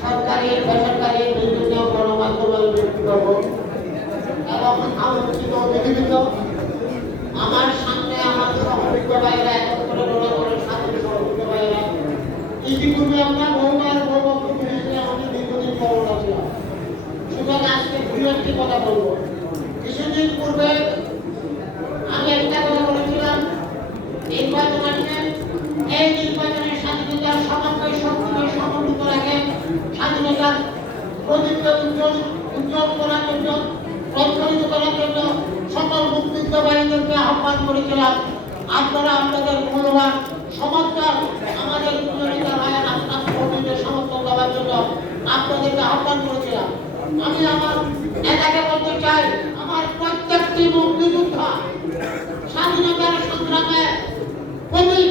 সরকারি বেসরকারি বিভিন্ন গণমাধ্যমের ব্যক্তিবর্গ এবং আমন্ত্রিত অতিথিবৃন্দ, আমার সামনে আমার সহযোগী ভাইয়েরা একত্রে রোলা করে সাথে সহযোগী ভাইয়েরা ইতিপূর্বে আমরা বহুবার বক্তব্য দিয়েছি, আমাদের দীর্ঘদিন করোনা ছিল। সুতরাং আজকে দু একটি কথা বলবো। কিছুদিন পূর্বে আমি একটা কথা বলেছিলাম, নির্বাচন আসছে, এই নির্বাচনের স্বাধীনতার সমন্বয় শক্তিকে সমন্বিত রাখে স্বাধীনতার প্রদীপ্ত উজ্জ্বল করার জন্য, প্রজ্বলিত করার জন্য সকল মুক্তিযুদ্ধ বাহিনীকে আহ্বান করেছিলাম। আপনারা আপনাদের মূল্যবান সমর্থন আমাদের নেতা ভাইয়ের আপনার সমর্থন দেওয়ার জন্য আপনাদেরকে আহ্বান করেছিলাম। আমি আমার নেতাকে বলতে চাই, আমার প্রত্যেকটি মুক্তিযোদ্ধা স্বাধীনতার সংগ্রামে প্রতীক,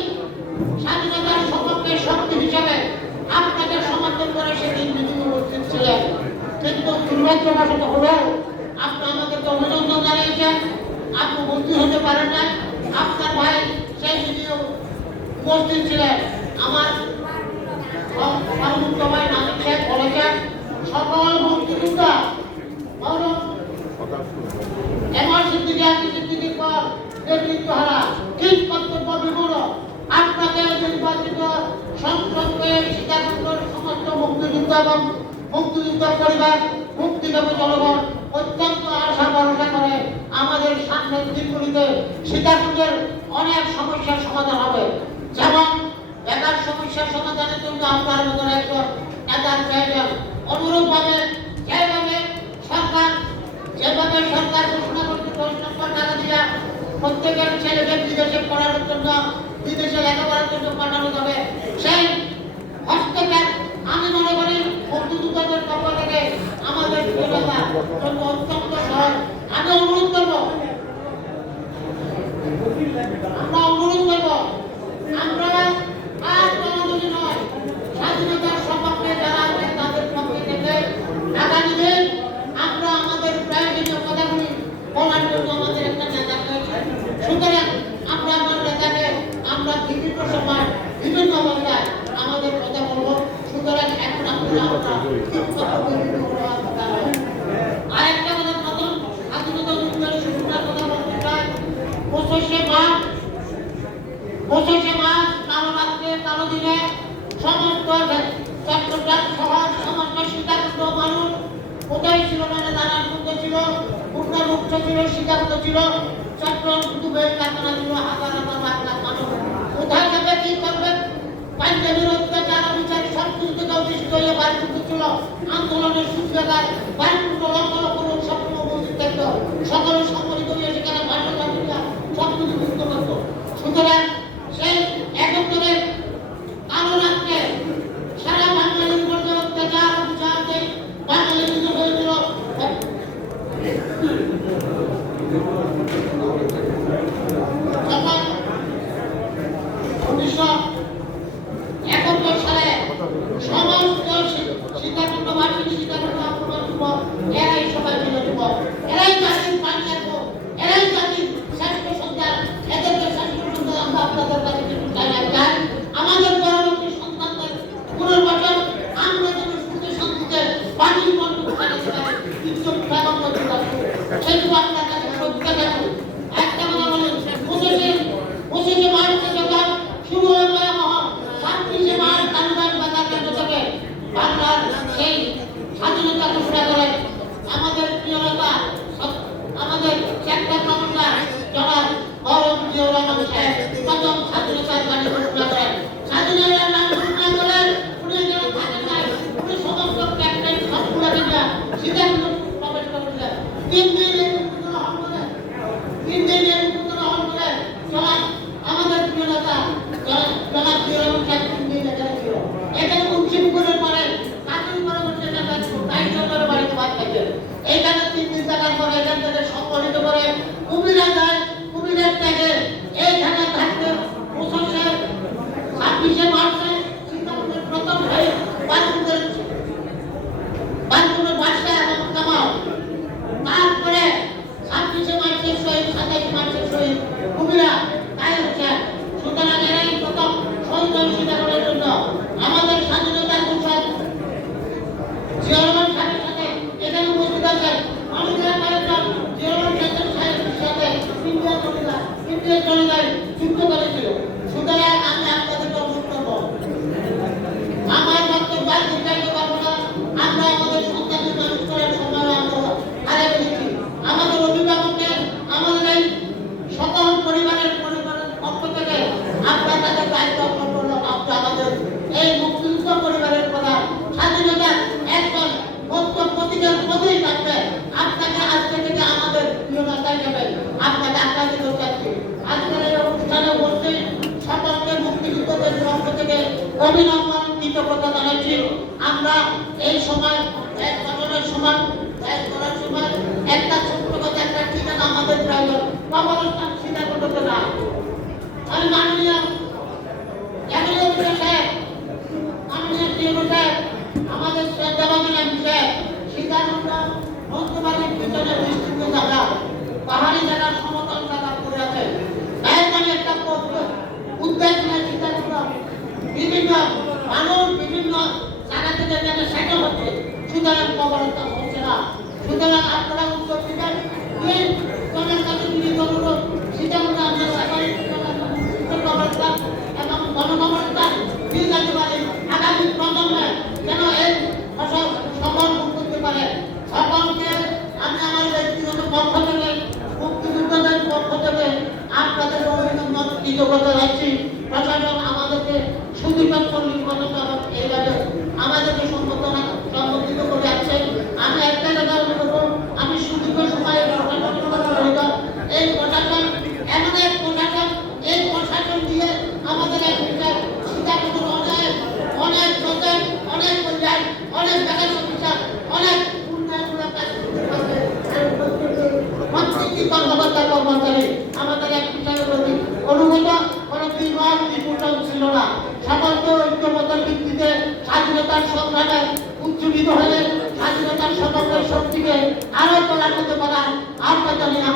স্বাধীনতার সপক্ষে শক্তি হিসাবে আপনাকে সমর্থন করে সেদিন মিটিং উপস্থিত ছিলেন। কিন্তু দুর্ভাগ্যবশত হলেও আপনি আমাদেরকে অভিনন্দন জানিয়েছেন, আপনি ভর্তি হতে পারেন না। আপনার ভাই সেই মিটিং উপস্থিত ছিলেন। আমার মুক্ত ভাই নামিক সাহেব বলেছেন, সকল মুক্তিযোদ্ধা সিদ্দিকীর পর নেতৃত্ব হারা ঠিক কর্তব্য বিমূঢ় আপনাকে নির্বাচিত সংসদকে সীতাকুণ্ডের সমস্ত মুক্তিযুদ্ধ এবং মুক্তিযুদ্ধ পরিবার, মুক্তিকামী জনগণ অত্যন্ত আশা ভরসা করে আমাদের সামনের দিনগুলিতে সীতাকুণ্ডের অনেক সমস্যার সমাধান হবে। যেমন বেকার সমস্যার সমাধানের জন্য আপনার মতন একজন নেতার প্রয়োজন। অনুরূপভাবে যেভাবে সরকার ঘোষণা করতে 10 নম্বর টাকা দিয়া প্রত্যেকের ছেলেকে বিদেশে পড়ানোর জন্য, বিদেশে লেখাপড়ার জন্য পাঠানো যাবে, সেই হস্তক্ষেপ আমি মনে করি মুক্তিযোদ্ধাদের পক্ষ থেকে আমাদের জন্য অত্যন্ত সহজ। আমি অনুরোধ করব, আমরা আর দলাদলি নয়, স্বাধীনতার সপক্ষে যারা আছেন তাদের পক্ষে থেকে আগামী দিন আমরা আমাদের প্রয়োজনীয় কথাগুলি বলার জন্য আমাদের একটা নেতা রয়েছে। সুতরাং আমরা আমার নেতাকে আমরা বিভিন্ন সময় বিভিন্ন অবস্থায় আমাদের কথা বলবো। সুতরাং এখন আপনারা আরেকটা কথা প্রথম স্বাধীনতা যুদ্ধের শুরুটার কথা বলতে চাই। 25শে মার্চ কালো রাত্রে কালো দিনে সমস্ত চট্টগ্রাম শহর, সমস্ত সীতাকুণ্ড মানুষ কোথায় ছিল, মানে নারায়ণগঞ্জ ছিল, মুক্ত ছিল, সীতাকুণ্ড ছিল, চট্টগ্রাম শুধু বেশ কারখানা ছিল, হাজার হাজার লাখ লাখ মানুষ কোথায় যাবে, কি করবে? পাঞ্জাবের অত্যাচার বিচারে সবকিছু থেকে অধিষ্ঠিত হয়ে বাড়িপুর ছিল, আন্দোলনের সূচনাকার বাড়িপুর লক্ষ লক্ষ লোক স্বপ্ন উপস্থিত থাকত, সকলে সম্মিলিত হয়ে সেখানে ভাষা সবকিছু মুক্ত করত। সুতরাং সেই একত্রের কালো রাত্রে সারা বাঙালির মধ্যে অত্যাচার বিচার বাঙালি কিছু হয়েছিল। যখন 1971 সালে সমস্ত সীতাকুণ্ডবাসী, সীতাকুণ্ড আক্রমণ যুবক, এরাই সবাই ছিল যুবক, এরাই জাতির পাঞ্জাব, এরাই জাতির শ্রেষ্ঠ সন্তান। এদেরকে শ্রেষ্ঠ সন্তান আমরা আপনাদের কাছে কিছু চাই না, চাই আমাদের পরবর্তী সন্তানদের পুনর্বাসন, আমরা যেন সুখে শান্তিতে বাড়ির বন্ধু থাকতে পারি, ইজ্জত এবং অধিকার সেটুকু আপনার কাছে সত্যি থাকুন। একটা কথা বলুন, 25শে মার্চে যখন শুরু হয়ে যায় মহা 37শে মার্চ কালুবাগ বাজার কেন্দ্র থেকে বাংলার সেই স্বাধীনতা ঘোষণা করেন আমাদের প্রিয় নেতা, আমাদের চেষ্টা কমান্ডার জনাব মরহুম জিয়াউর রহমান সাহেব প্রথম স্বাধীনতার বাণী ঘোষণা করেন। স্বাধীনতার বাণী ঘোষণা করেন, উনি যেন থাকেন নাই, উনি সমস্ত ক্যাপ্টেন সবগুলোকে নিয়ে সীতাকুণ্ড প্রবেশ করেছিলেন। 3 দিন এই উত্তেজনা হল করে জনাব আমাদের প্রিয় নেতা জনাব জিয়াউর রহমান সাহেব 3 দিন এখানে ছিল। এখানে মুন্সিপুরের পরে কাজের পরবর্তী নেতা 22 জনের বাড়িতে ভাত খাইতেন। এইখানে 3 দিন থাকার পরে এখান থেকে সংগঠিত করে কুমিরা যায়, কুমিরের থেকে এই শহীদ কুমিরা তাই হচ্ছে। সুতরাং এরাই প্রথম শহীদ সীতাকুণ্ডের জন্য আমাদের স্বাধীনতার ঘোষক জিয়া রহমান সাহেবের সাথে এখানে উপস্থিত আছেন অনেকেরা কয়েকজন জিয়া রহমান সাহেবের সাথে ইন্ডিয়া চলে যায় যুদ্ধ করেছিল। সুতরাং আমি আপনাদেরকে অনুরোধ করবো, আমার বক্তব্য আর দীর্ঘায়িত করবো না। আমরা আমাদের সন্তানকে মানুষ করার সময় আমরা হারিয়ে ফেলেছি। আমাদের অভিভাবককে আমাদের এই সকল পরিবারের পক্ষ থেকে আপনার কাছে দায়িত্ব অর্পণ করলাম। আপনি আমাদের এই মুক্তিযুদ্ধ পরিবারের প্রধান, স্বাধীনতার একজন প্রতীকের প্রতীক থাকবে। আপনাকে আজকে থেকে আমাদের প্রিয় নেতা হিসেবে আপনাকে আখ্যায়িত করতে চাচ্ছি। আজকের এই অনুষ্ঠানে উপস্থিত সকলকে মুক্তিযুদ্ধের পক্ষ থেকে অভিনন্দন কৃতজ্ঞতা জানাচ্ছি। আমরা এই সময় এক ঘটনার সময় একটা ছোট্ট কথা, একটা ঠিকানা আমাদের প্রয়োজন, কবরস্থান সীতাকুণ্ডতে না। আমি মাননীয় আমাদের শ্রদ্ধাবাদী এমপি সাহেব সীতাকুণ্ড মন্ত্রবাদীর পিছনে বিস্তৃত জায়গা, পাহাড়ি জায়গার সমতল জায়গা পড়ে আছে। মেহরবানি একটা উদ্যোগ নিয়ে সীতাকুণ্ড বিভিন্ন মানুষ বিভিন্ন জায়গা থেকে এখানে সেটেল হচ্ছে, সুতরাং কবরস্থান হচ্ছে না। সুতরাং আপনারা উদ্যোগ দিবেন। জনের কাছে বিনীত অনুরোধ, সীতাকুণ্ড আপনার কবরস্থান এবং গণকবরস্থান ঠিক আছে পারে আগামী প্রজন্মে যেন এই ফসল সফল করতে পারে। সকলকে আমি আমার ব্যক্তিগত পক্ষ থেকে মুক্তিযুদ্ধদের পক্ষ থেকে আপনাদের অভিনন্দন কৃতজ্ঞতা রাখছি। প্রশাসন আমাদেরকে সুদীপক চল্লিশ বছর এইভাবে আমাদেরকে সম্বোধিত করে যাচ্ছে। আমি একটা কথা বলবো, আমি সুদীর্ঘ সময় এই প্রশাসন এমন এক প্রশাসন, এই প্রশাসন দিয়ে আমাদের এক সীতাকুণ্ড অনেক প্রজেক্ট, অনেক পর্যায়, অনেক জায়গার সমস্যা, অনেক উন্নয়নমূলক কাজ করতে পারবে। প্রত্যেকটি কর্মকর্তা কর্মচারী আমাদের এক বিষয়ের প্রতি অনুগত কোনো দ্বিমত দ্বিমূল্য ছিল না। সকলকে ঐক্যবদ্ধের ভিত্তিতে স্বাধীনতার সংগ্রামে উজ্জীবিত হয়ে স্বাধীনতার সকলের শক্তিকে আরো তোলার মতো করার আহ্বান জানিয়ে